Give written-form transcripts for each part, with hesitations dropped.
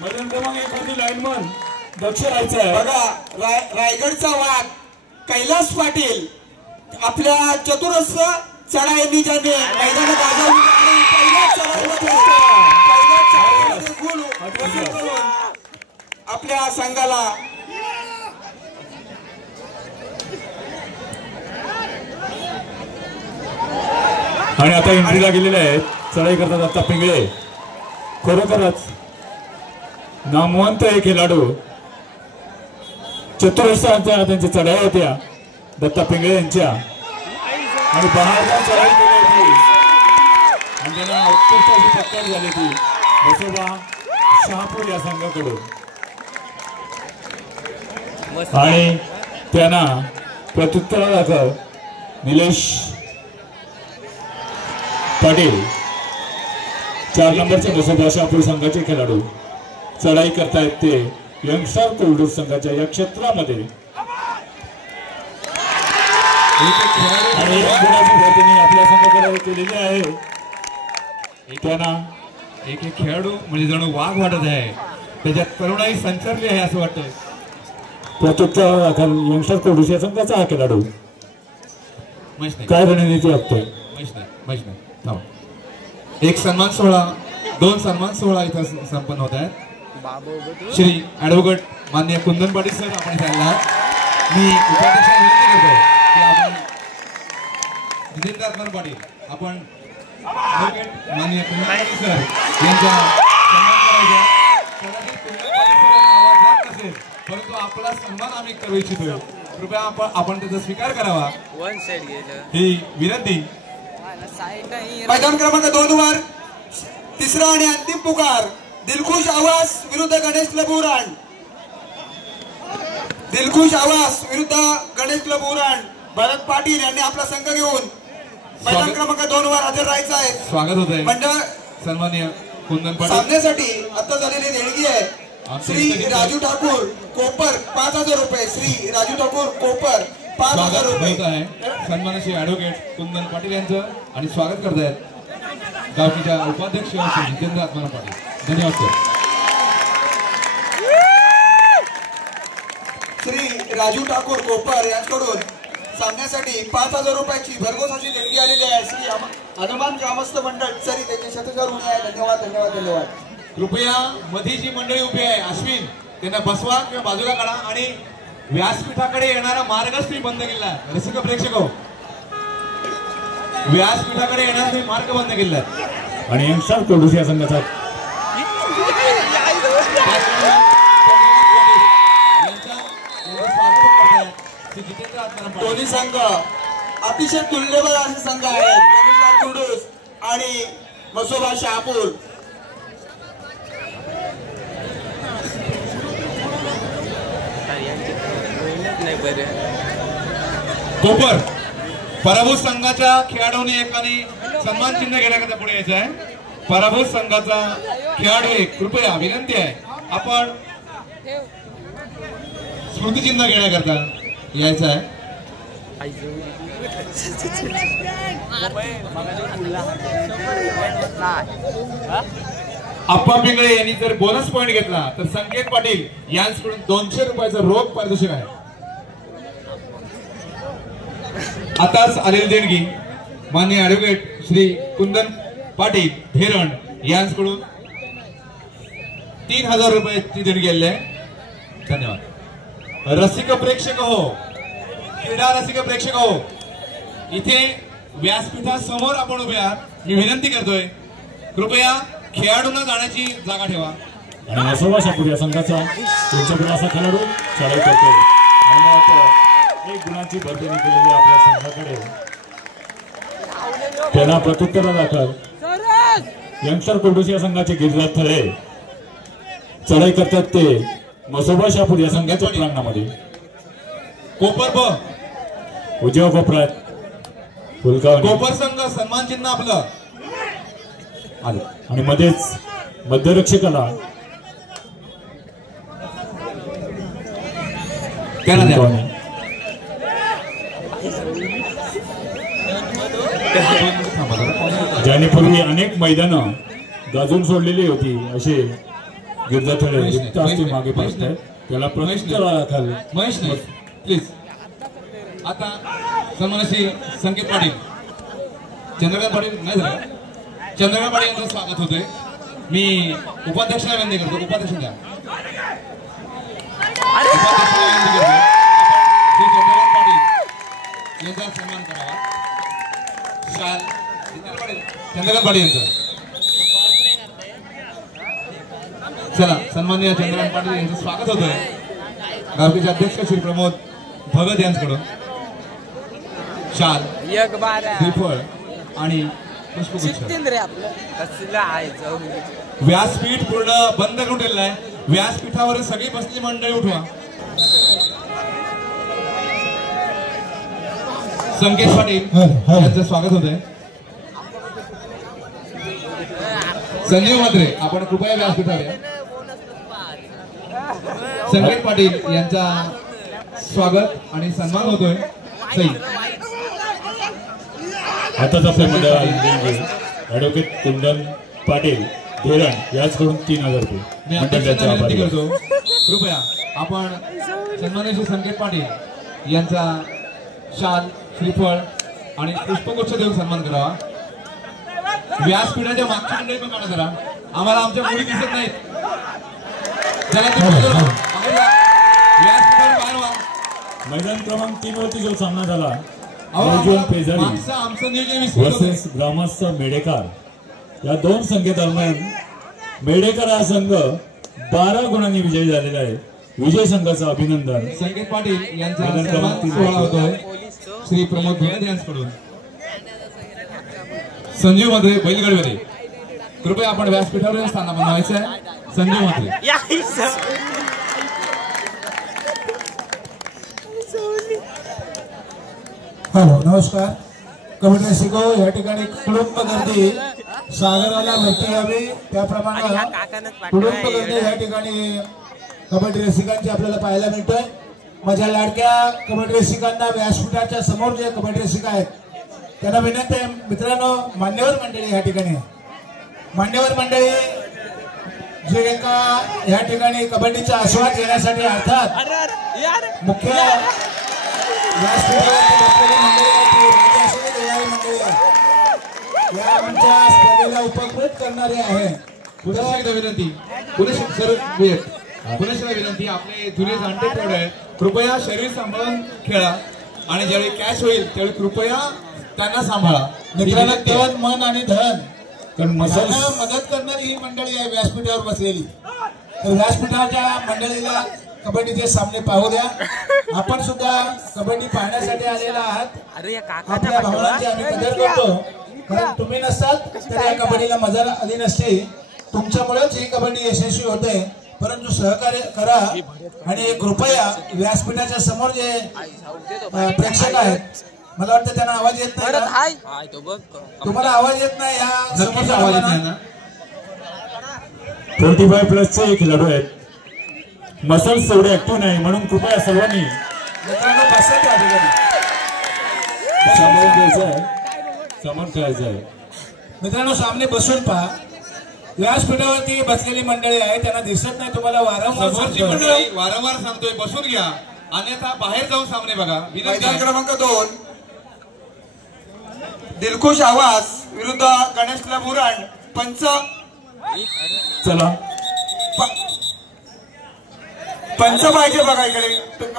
मैदान क्रमांक 1 वरती लाईनमन दक्ष राहायचं आहे बघा. रायगडचा वाघ कैलास पाटील आपल्या चतुरस्र चढाईनी ज्याने मैदान गाजवली आपल्या संघाला आणि आता एंट्रीला गेलेले आहेत. चढाई करतात दत्ता पिंगळे. खरोखरच नामवंत हे खेळाडू. चतुरस्रांच्या त्यांच्या चढाई होत्या दत्ता पिंगळे यांच्या आणि बहारदार चढाई केली होती आणि त्यांना उत्कृष्ट अशी टक्कर झाली ती बसोबा शहापूर या संघाकडून आणि त्यांना प्रत्युत्तरादाखल निलेश पाटील 4 नंबरचे बसोबा शहापूर संघाचे खेळाडू चढाई करतायत ते यंगस्टर कोल्डूर संघाच्या या क्षेत्रामध्ये. आणि एक गुणाची भर त्यांनी आपल्या संघाकडे केलेली आहे. त्यांना एक खेळाडू म्हणजे जणू वाघ वाटत आहे. त्याच्यात करुणाई संचरली आहे असं वाटतं. प्रत्युत्तरादाखल यंगस्टर कोल्डूर या संघाचा हा खेळाडू काय रणनीती आखतोय. एक सन्मान सोहळा 2 सन्मान सोहळा इथं संपन्न होत आहेत. श्री ॲडव्होकेट माननीय कुंदन पाटील सर आपण सांगला. मी उपाध्यक्षांना विनंती करतो की आपण जितेंद्र आत्मान पाटील आपण ॲडव्होकेट माननीय कुंदन पाटील सर यांचा सन्मान करायचा. कदाचित कुंदन पाटील सरांना आवाज जात नसेल परंतु आपला सन्मान आम्ही करू इच्छितो. कृपया आपण त्याचा स्वीकार करावा ही विनंती. मैदान क्रमांक 2 वर तिसरा आणि अंतिम पुकार दिलखुश आवास विरुद्ध गणेश लबुराण. दिलखुश आवास विरुद्ध गणेश लबुराण. भरत पाटील यांनी आपला संघ घेऊन मैदान क्रमांक 2 वर हजर राहायचं आहे. स्वागत होत आहे मंडळ सन्माननीय कुंदन पाटील. सामन्यासाठी आता झालेली देणगी आहे श्री राजू ठाकूर कोपर 5000 रुपये. श्री राजू ठाकूर कोपर 5000 रुपये आहे. सन्माननीय श्री ॲडव्होकेट कुंदन पाटील यांचं आणि स्वागत करतायत गावकीच्या उपाध्यक्ष श्री जितेंद्र आत्मान पाटील. धन्यवाद सर. श्री राजू ठाकूर कोपर यांच्याकडून सामन्यासाठी 5000 रुपयाची भरघोस अशी देणगी आलेली आहे. श्री हनुमान ग्रामस्थ मंडळ सरी त्याचे शतकर ऋणी आहे. धन्यवाद धन्यवाद धन्यवाद. कृपया मध्ये जी मंडळी उभी आहे अश्विन त्यांना बसवा किंवा बाजूला काढा आणि व्यासपीठाकडे येणारा मार्गच तुम्ही बंद केला. रसिक प्रेक्षक व्यासपीठाकडे येणारा तुम्ही मार्ग बंद केला. आणि यंगस्टर कोल्डूर या संघाचा दोन्ही संघ अतिशय तुल्यबळ असे संघ आहेत. कुडूस आणि मसोबा शहापूर. कोपर पराभूत संघाच्या खेळाडूने एकाने सन्मान चिन्ह घेण्याकरता पुढे यायचं आहे. पराभूत संघाचा खेळाडू एक कृपया विनंती आहे आपण स्मृतिचिन्ह घेण्याकरता यायचं आहे. आप्पा पिंगळे यांनी जर बोनस पॉइंट घेतला तर संकेत पाटील यांच्याकडून 200 रुपयाचं रोख पारितोषिक आहे. आताच आलेली देणगी माननीय ॲडव्होकेट श्री कुंदन पाटील धेरण यांच्याकडून 3000 रुपयाची देणगी आलेली आहे. धन्यवाद. रसिक प्रेक्षक हो, क्रीडा रसिक प्रेक्षक हो, इथे व्यासपीठासमोर आपण उभे आहात. मी विनंती करतोय कृपया खेळाडूंना जाण्याची जागा ठेवा. आणि मसोबा शहापूर या संघाचा त्यांच्याकडे असा खेळाडू चढाई करतो आणि एक गुणांची भरभराटी केलेली आपल्या संघाकडे. त्यांना प्रत्युत्तरादाखल यंगस्टर कोल्डूर या संघाचे गिरिराज थळे चढाई करतात ते मसोबा शहापूर या संघाच्या प्रांगणामध्ये. कोपर ब उजव्या कोपऱ्यात फुलकावणी कोपर संघ सन्मान चिन्ह आपलं आलं आणि मध्येच मध्यरक्षकाला ज्याने पूर्वी अनेक मैदानं गाजून सोडलेली होती असे गिरजाथळे रिक्त असतील मागे पाहत आहेत. त्याला प्रश्न महेश नाही प्लीज. आता सन्मानश्री संकेत पाटील, चंद्रकांत पाटील नाही झालं, चंद्रकांत पाटील यांचं स्वागत होतंय. मी उपाध्यक्षाला विनंती करतो, उपाध्यक्ष द्या. उपाध्यक्षाला विनंती करतो श्री चंद्रकांत पाटील यांचा सन्मान करावा. शाल चंद्रकांत पाटील यांचं. चला, सन्माननीय चंद्रकांत पाटील यांचं स्वागत होतंय. गावकीचे अध्यक्ष श्री प्रमोद भगत यांच्याकडून शाल, श्रीफळ आणि पुष्पगुच्छ. व्यासपीठ पूर्ण बंद करून ठेवलेलं आहे. व्यासपीठावर सगळी बसलेली मंडळी उठवा. संकेत पाटील यांचं स्वागत होतंय. संजीव म्हात्रे आपण कृपया व्यासपीठावर या. संकेत पाटील यांचा स्वागत आणि सन्मान होतोय. सई आताच आपल्या मंडळाला ॲडव्होकेट कुंदन पाटील धोरण याचकडून 3000 रुपये. मी अध्यक्षांना विनंती करतो, कृपया आपण सन्माननीय संकेत पाटील यांचा शाल, श्रीफळ आणि पुष्पगुच्छ देऊन सन्मान करावा. व्यासपीठाच्या मागच्या मंडळी पण काढा जरा, आम्हाला आमच्या मुली दिसत नाहीत. जरा व्यासपीठावर बाहेर व्हा. मैदान क्रमांक 3 वरती जो सामना झाला आमचं पेजारी नियोजन वर्सेस ग्रामस्थ मेडेकर या दोन संघादरम्यान मेडेकर हा संघ 12 गुणांनी विजयी झालेला आहे. विजय संघाचं अभिनंदन. संकेत पाटील यांचा सन्मान सोहळा होतोय श्री प्रमोद भगत यांच्याकडून. संजीव म्हात्रे बैलगाडीमध्ये कृपया आपण व्यासपीठावर स्थान बनवायचं आहे. संजीव म्हात्रे. हॅलो, नमस्कार. कबड्डी रसिको, या ठिकाणी कुटुंब गर्दी सागराला भेटते यावी त्याप्रमाणे कुटुंब गर्दी या ठिकाणी कबड्डी रसिकांची आपल्याला पाहायला मिळतोय. माझ्या लाडक्या कबड्डी रसिकांना व्यासपीठाच्या समोर जे कबड्डी रसिक आहेत त्यांना विनंती आहे, मित्रांनो, मान्यवर मंडळी या ठिकाणी, मान्यवर मंडळी जे एका या ठिकाणी कबड्डीचा आस्वाद घेण्यासाठी अर्थात मुख्य व्यासपीठावरती बसलेली मंडळी या आमच्या स्पर्धेला उपकृत करणारे आहे. पुन्हा एकदा विनंती, पुन्हा विनंती, आपले जुने जाणते तेवढे आहे, कृपया शरीर सांभाळून खेळा आणि ज्यावेळी कॅश होईल त्यावेळी कृपया त्यांना सांभाळा. मित्रांनो, तन मन आणि धन कारण मदत करणारी ही मंडळी आहे व्यासपीठावर बसलेली. तर व्यासपीठाच्या मंडळीला कबड्डीचे सामने पाहू द्या. आपण सुद्धा कबड्डी पाहण्यासाठी आलेला आहात. आपल्या भावनांची आम्ही कदर करतो, कारण तुम्ही नसतात तर या कबड्डीला मजा आली नसती. तुमच्यामुळेच ही कबड्डी यशस्वी होते. परंतु सहकार्य करा आणि कृपया व्यासपीठाच्या समोर जे प्रेक्षक आहेत, मला वाटतं त्यांना आवाज येत नाही. तुम्हाला आवाज येत नाही? या समोरचा आवाज येत नाही ना. 45+ खेळाडू आहेत. मसल्स तेवढे ऍक्टिव्ह नाही, म्हणून कृपया सर्वांनी मित्रांनो बसत या ठिकाणी समोर द्यायचं आहे, समोर खेळायचं आहे. मित्रांनो, सामने बसून पहा. व्यासपीठावरती बसलेली मंडळी आहे, त्यांना दिसत नाही. तुम्हाला वारंवार सांगतोय, बसून घ्या, अन्यथा बाहेर जाऊन सामने बघा. मैदान क्रमांक 2 दिलखुश आवाज विरुद्ध गणेशला बुराण. पंच चला, पंच पाहिजे बघा इकडे.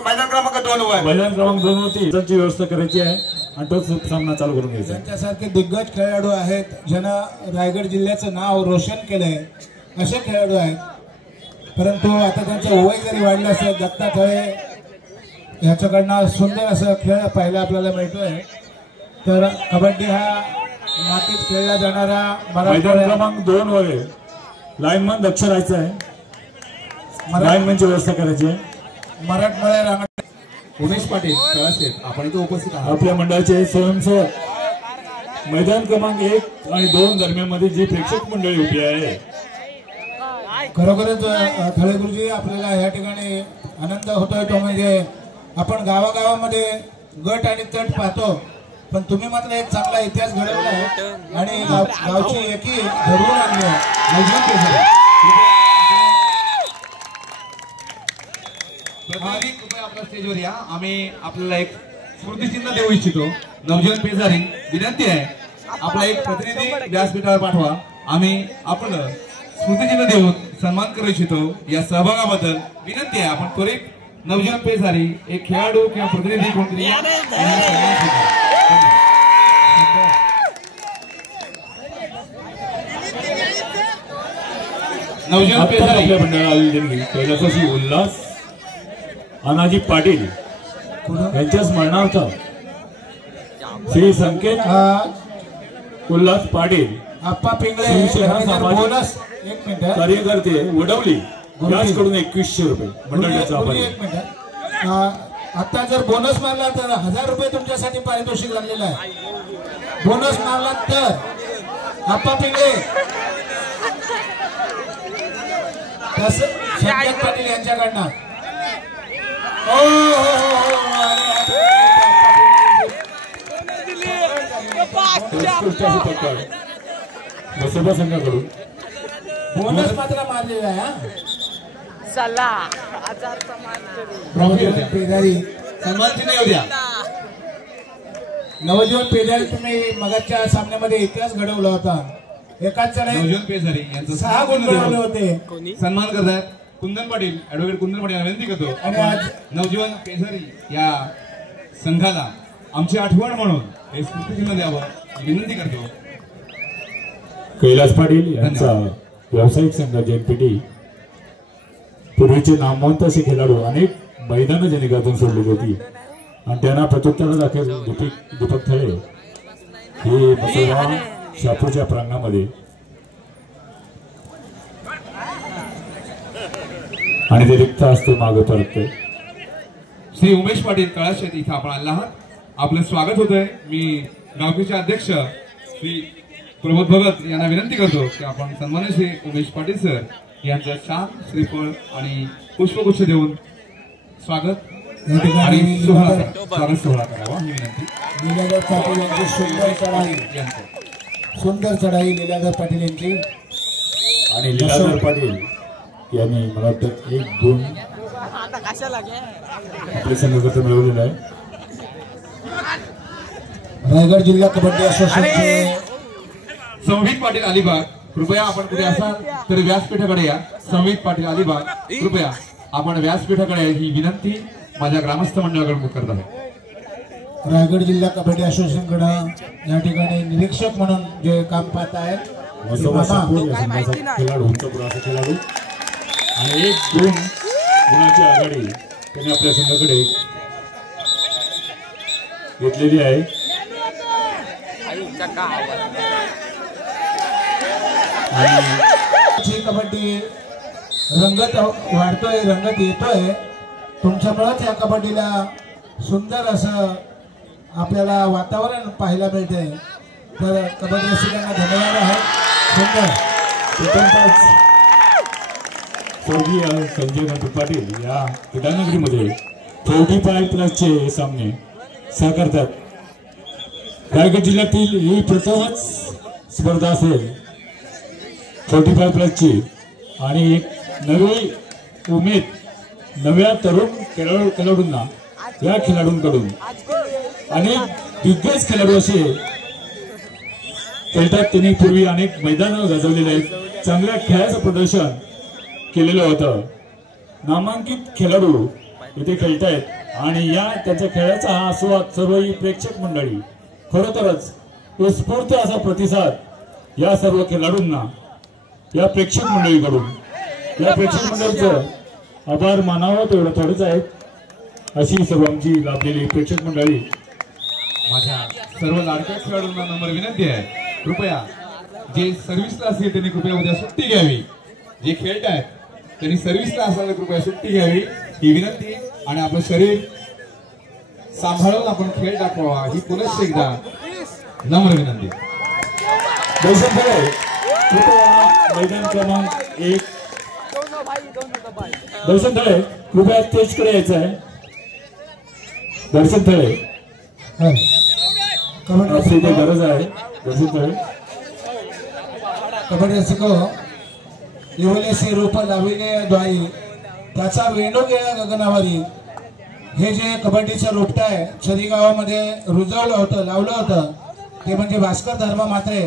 मैदान क्रमांक 2 वर मैदान क्रमांक 2 वरती त्यांची व्यवस्था करायची आहे आणि तो सामना चालू करून घ्यायचा. त्यांच्यासारखे दिग्गज खेळाडू आहेत, ज्यांना रायगड जिल्ह्याचं नाव रोशन केलंय, असे खेळाडू आहेत. परंतु आता त्यांचं वय जरी वाढलं असं, दत्ता थळे ह्याच्याकडनं सुंदर असं खेळ पाहायला आपल्याला मिळतोय. तर कबड्डी हा मातीत खेळला जाणारा मैदान क्रमांक 2 वर लाईनमन लक्ष राहायचं आहे. लाईनमनची व्यवस्था करायची आहे. मराठमोळ्या रांगण उमेश पाटील तळासेत आपण इथे उपस्थित आहात. आपल्या मंडळाचे स्वयंसेवक मैदान क्रमांक 1 आणि 2 दरम्यान मध्ये जी प्रेक्षक मंडळी उभी आहे, खरोखरच थळे गुरुजी आपल्याला या ठिकाणी आनंद होतोय. तो म्हणजे आपण गावागावामध्ये गट आणि तट पाहतो, पण तुम्ही मात्र एक चांगला इतिहास घडवला आहे आणि गावची एकी घडवून आणली आहे. नवजीवन पेजारी प्रतिनिधी कृपया आपल्या स्टेजवर या. आम्ही आपल्याला एक स्मृतिचिन्ह देऊ इच्छितो. नवजीवन पेजारी विनंती आहे आपला एक प्रतिनिधी व्यासपीठावर पाठवा. आम्ही आपलं स्मृतिचिन्ह देऊन सन्मान करू इच्छितो. या सहभागाबद्दल विनंती आहे आपण त्वरित नवजीवन पेजारी एक खेळाडू किंवा प्रतिनिधी कोणतरी या. नवजीवन पेजारी आपल्या मंडळाला आलेली कैलासाची उल्हास अनाजी पाटील यांच्या स्मरणार्थ श्री संकेत उल्हास पाटील आप्पा पिंगळे शिवसेना सामाजिक बोनस एक मिनिट कार्यकर्ते वडवली याचकडून 2100 रुपये मंडळाचा आभारी. एक मिनिट आता जर बोनस मारला तर 1000 रुपये तुमच्यासाठी पारितोषिक लागलेलं आहे. बोनस मारला तर आप्पा पिंगळे संकेत पाटील यांच्याकडनं. हो बसोबा संघाकडून बोनस मात्र मारलेला आहे. पेदारी सन्मानचिन्ह येऊ द्या. नवजीवन पेदारी तुम्ही मगाच्या सामन्यामध्ये इतिहास घडवला होता. एकाच नवजीवन पेजारी यांचं 6 गुण मिळवले होते. सन्मान करतायत कुंदन पाटील ऍडव्होकेट कुंदन पाटील विनंती करतो. आणि आज नवजीवन पेजारी या संघाला आमची आठवण म्हणून हे स्मृतिचिन्ह द्यावं विनंती करतो. कैलास पाटील यांचा व्यावसायिक संघ जेएनपीटी पूर्वीचे नामवंत असे खेळाडू अनेक मैदानं जनिकातून सोडली होती आणि त्यांना प्रत्युत्तर दाखल दीपक थळे हे बसोबा शापूरच्या प्रांगणामध्ये आणि ते रिक्त असते मागे परतते. श्री उमेश पाटील कळाशेत इथं आपण आला आहात. आपलं स्वागत होतंय. मी गावकीचे अध्यक्ष श्री प्रमोद भगत यांना विनंती करतो की आपण सन्मान्य श्री उमेश पाटील सर यांचं शाल श्रीफळ आणि पुष्पगुच्छ देऊन स्वागत आणि स्वागत सोहळा करावा ही विनंती. लीलाधर पाटील यांची सुंदर चढाई लीलाधर पाटील यांची. आणि लीलाधर पाटील यांनी मला वाटतं 1 गुण आपल्या संघाकरता मिळवलेला आहे. रायगड जिल्हा कबड्डी असोसिएशनचे संवित पाटील अलिबाग कृपया आपण कुठे असाल तर व्यासपीठाकडे या. संवित पाटील अलिबाग कृपया आपण व्यासपीठाकडे ही विनंती माझ्या ग्रामस्थ मंडळाकडून करत आहे. रायगड जिल्हा कबड्डी असोसिएशन कडे या ठिकाणी निरीक्षक म्हणून जे काम पाहत आहेत खेळाडू उंचपुरा असा खेळाडू आणि 1 गुणाची आघाडी त्यांनी आपल्या संघाकडे घेतलेली आहे. आणि कबड्डी रंगत वाढतोय रंगत येतोय तुमच्यामुळेच या कबड्डीला सुंदर असं आपल्याला वातावरण पाहायला मिळते. तर कबड्डी रसिकांना धन्यवाद आहे. सुंदर स्वर्गीय संजय गणपत पाटील या क्रीडानगरीमध्ये 45+ सामने साकारतात. रायगड जिल्ह्यातील ही प्रथमच स्पर्धा असेल 45+ आणि एक नवी उमेद नव्या तरुण खेळाडूंना या खेळाडूंकडून अनेक दिग्गज खेळाडू असे खेळतात. त्यांनी पूर्वी अनेक मैदानं गाजवलेले आहेत. चांगल्या खेळाचं प्रदर्शन केलेलं होतं. नामांकित खेळाडू इथे खेळतायत आणि या त्यांच्या खेळाचा हा आस्वाद सर्व ही प्रेक्षक मंडळी खरोखरच उत्स्फूर्त असा प्रतिसाद या सर्व खेळाडूंना या प्रेक्षक मंडळीकडून या प्रेक्षक मंडळीचं आभार मानावं तेवढं थोडंच आहे. अशी सर्व आमची लाभलेली प्रेक्षक मंडळी. माझ्या सर्व लाडक्या खेळाडूंना नम्र विनंती आहे कृपया जे सर्व्हिसला असतील त्यांनी कृपया उद्या सुट्टी घ्यावी. जे खेळत आहेत त्यांनी सर्व्हिसला असल्याला कृपया सुट्टी घ्यावी ही विनंती आणि आपलं शरीर सांभाळून आपण खेळ दाखवावा ही पुनश्च एकदा नम्र विनंती. मैदान क्रमांक 1 दर्शन थळे कृपया स्टेजकडे यायचं आहे. दर्शन थळे आपली इथे गरज आहे गरजेचं आहे. कबड्डी रसिको इवलेसी रूप लाविले द्वाई त्याचा वेणू गेला गगनावरी. हे जे कबड्डीचं रोपट आहे छरी गावामध्ये रुजवलं होतं लावलं होतं ते म्हणजे भास्कर धर्म म्हात्रे,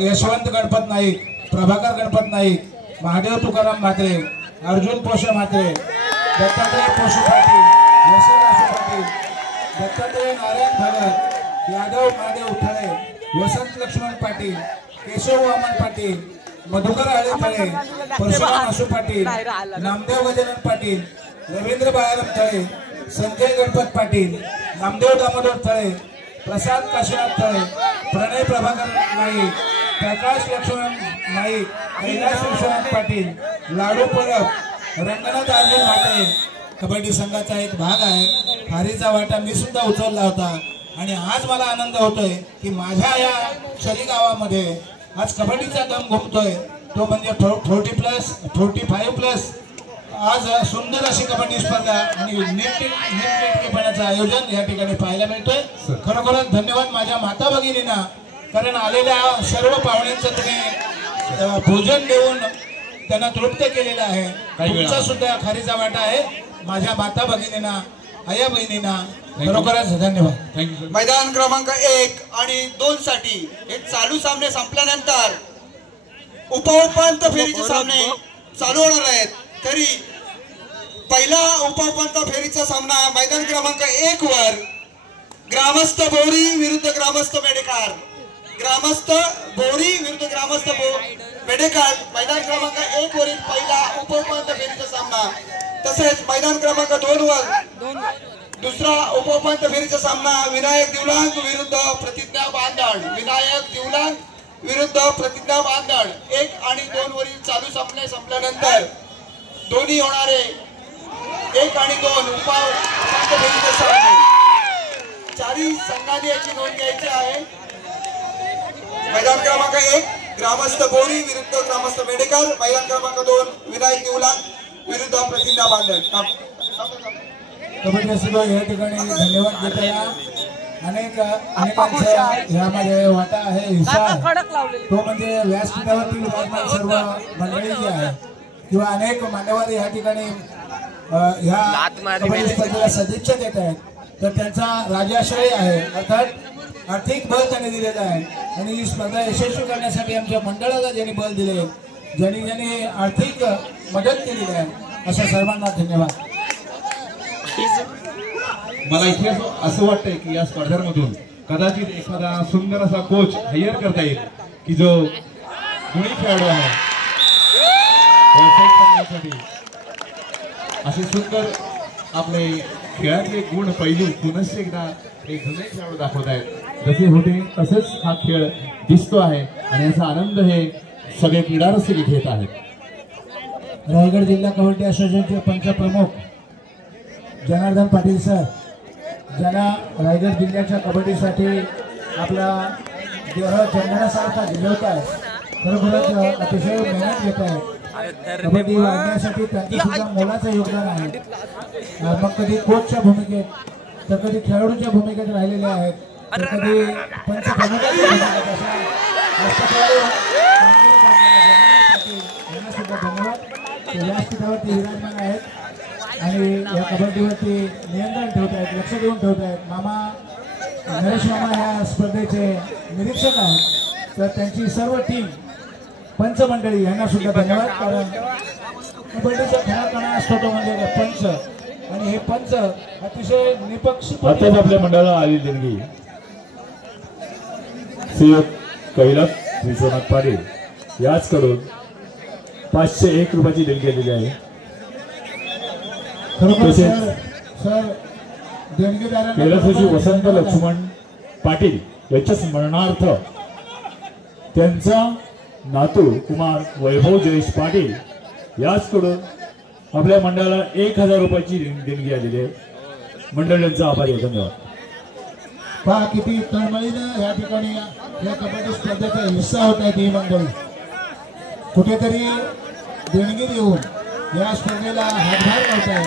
यशवंत गणपत नाईक, प्रभाकर गणपत नाईक, महादेव तुकाराम म्हात्रे, अर्जुन पोषा म्हात्रे, दत्तात्रय पोषू पाटील, वसंत पाटील, दत्तात्रय नारायण भगत, यादव महादेव उठाळे, वसंत लक्ष्मण पाटील, केशव वामन पाटील, मधुकर आळेथळे, परशुराम आशू पाटील, नामदेव गजानन पाटील, रवींद्र बाळाराम थळे, संजय गणपत पाटील, नामदेव दामोदर थळे, प्रसाद काशीनाथ थळे, प्रणय प्रभाकर नाईक, प्रकाश लक्ष्मण नाईक, कैलास विश्वनाथ पाटील, लाडू परब, रंगनाथ अर्जुन म्हात्रे कबड्डी संघाचा एक भाग आहे. हारीचा वाटा मी सुद्धा उचलला होता आणि आज मला आनंद होतोय की माझ्या या शरी गावामध्ये आज कबड्डीचा दम घुमतोय. तो म्हणजे 45+ आज सुंदर अशी कबड्डी स्पर्धा आणि नीटनेटकेपणाचं आयोजन या ठिकाणी पाहायला मिळतोय. खरोखरच धन्यवाद माझ्या माता भगिनींना, कारण आलेल्या सर्व पाहुण्यांचं तुम्ही भोजन देऊन त्यांना तृप्त केलेलं आहे. तुमचा सुद्धा खारीचा वाटा आहे. माझ्या माता भगिनींना, आया बहिणींना खरोखरच धन्यवाद. थँक्यू. मैदान क्रमांक 1 आणि 2 साठी हे चालू सामने संपल्यानंतर उपउपांत्य फेरीचे सामने चालू होणार आहेत. तरी पहिला उपउपांत्य फेरीचा सामना मैदान क्रमांक 1 वर ग्रामस्थ बोरी विरुद्ध ग्रामस्थ मेडेकार, ग्रामस्थ बोरी विरुद्ध ग्रामस्थ मेडेकार मैदान क्रमांक 1 वरील पहिला उपउपांत्य फेरीचा सामना. तसेच मैदान क्रमांक 2 वर दुसरा उपउपांत्य फेरीचा सामना विनायक दिवलांग विरुद्ध प्रतिज्ञा बांधण, विनायक दिवलांग विरुद्ध प्रतिज्ञा बांधण 1 आणि 2 वरील चालू सामने संपल्यानंतर दोन्ही होणारे 1 आणि 2 उपउपांत्य फेरीचे सामने चारही संघांनी याची नोंद घ्यायची आहे. मैदान क्रमांक 1 ग्रामस्थ बोरी विरुद्ध ग्रामस्थ मेडेकर, मैदान क्रमांक 2 विनायक दिवलांग विरुद्ध प्रतिज्ञा बांधण. कबड्डी रसिको या ठिकाणी धन्यवाद देताना अनेकांचा यामध्ये वाटा आहे, हिस्सा आहे. तो म्हणजे व्यासपीठावरती विराजमान सर्व मंडळी जी आहे किंवा अनेक मान्यवर या ठिकाणी ह्या कबड्डी स्पर्धेला सदिच्छा देत आहेत. तर त्यांचा राजाश्रय आहे, अर्थात आर्थिक बळ त्यांनी दिलेलं आहे. आणि ही स्पर्धा यशस्वी करण्यासाठी आमच्या मंडळाला ज्यांनी बल दिले, ज्यांनी आर्थिक मदत केलेली आहे, अशा सर्वांना धन्यवाद. मला इथे असं वाटतंय की या स्पर्धांमधून कदाचित एखादा सुंदर असा कोच हायर करता येईल की जो गुणी खेळाडू आहे व्यावसायिक संघासाठी असे सुंदर आपले खेळातले गुण पैलू पुनश्च एकदा एक जुने खेळाडू दाखवत आहेत. जसे होते तसेच हा खेळ दिसतो आहे आणि याचा आनंद हे सगळे क्रीडारसिक घेत आहेत. रायगड जिल्हा कबड्डी असोसिएशनचे पंचप्रमुख जनार्दन पाटील सर, ज्यांना रायगड जिल्ह्याच्या कबड्डीसाठी आपला देह चंदनासारखा भिजवत आहे. खरोखरच अतिशय मेहनत घेत आहे. कबड्डी वाढण्यासाठी त्यांचं सुद्धा मोलाचं योगदान आहे. मग कधी कोचच्या भूमिकेत, तर कधी खेळाडूच्या भूमिकेत राहिलेले आहेत, तर कधी पंचप्रमुखाच्या भूमिकेत. अशा यांना सुद्धा धन्यवाद. ते व्यासपीठावरती विराजमान आहेत आणि या कबड्डीवरती नियंत्रण ठेवत आहेत, लक्ष देऊन ठेवत आहेत. नरेश मामा ह्या स्पर्धेचे निरीक्षक आहेत. तर त्यांची सर्व टीम, पंचमंडळी यांना सुद्धा धन्यवाद. कारण कबड्डीचा खरा कणा असतो तो म्हणजे पंच, आणि हे पंच अतिशय निपक्षपाती. आताच आपल्या मंडळाला आली देणगी श्री कैलास विश्वनाथ पाटील याचकडून 501 रुपयाची देणगी आलेली आहे. सर देणगीदारांना कैलासवासी वसंत लक्ष्मण पाटील यांच्या स्मरणार्थ त्यांचा नातू कुमार वैभव जयेश पाटील याचकडून आपल्या मंडळाला 1000 रुपयाची देणगी आलेली आहे. मंडळांचा आभारी आहे. धन्यवाद. पहा किती तळमळीनं या ठिकाणी या कबड्डी स्पर्धेचा हिस्सा होत आहे. ही मंडळी कुठेतरी देणगी देऊन या स्पर्धेला हातभार लावत आहेत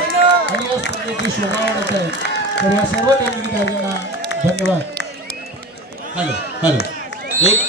आणि या स्पर्धेची शोभा वाढत आहे. तर या सर्व देणगीदारांना धन्यवाद. हॅलो हॅलो एक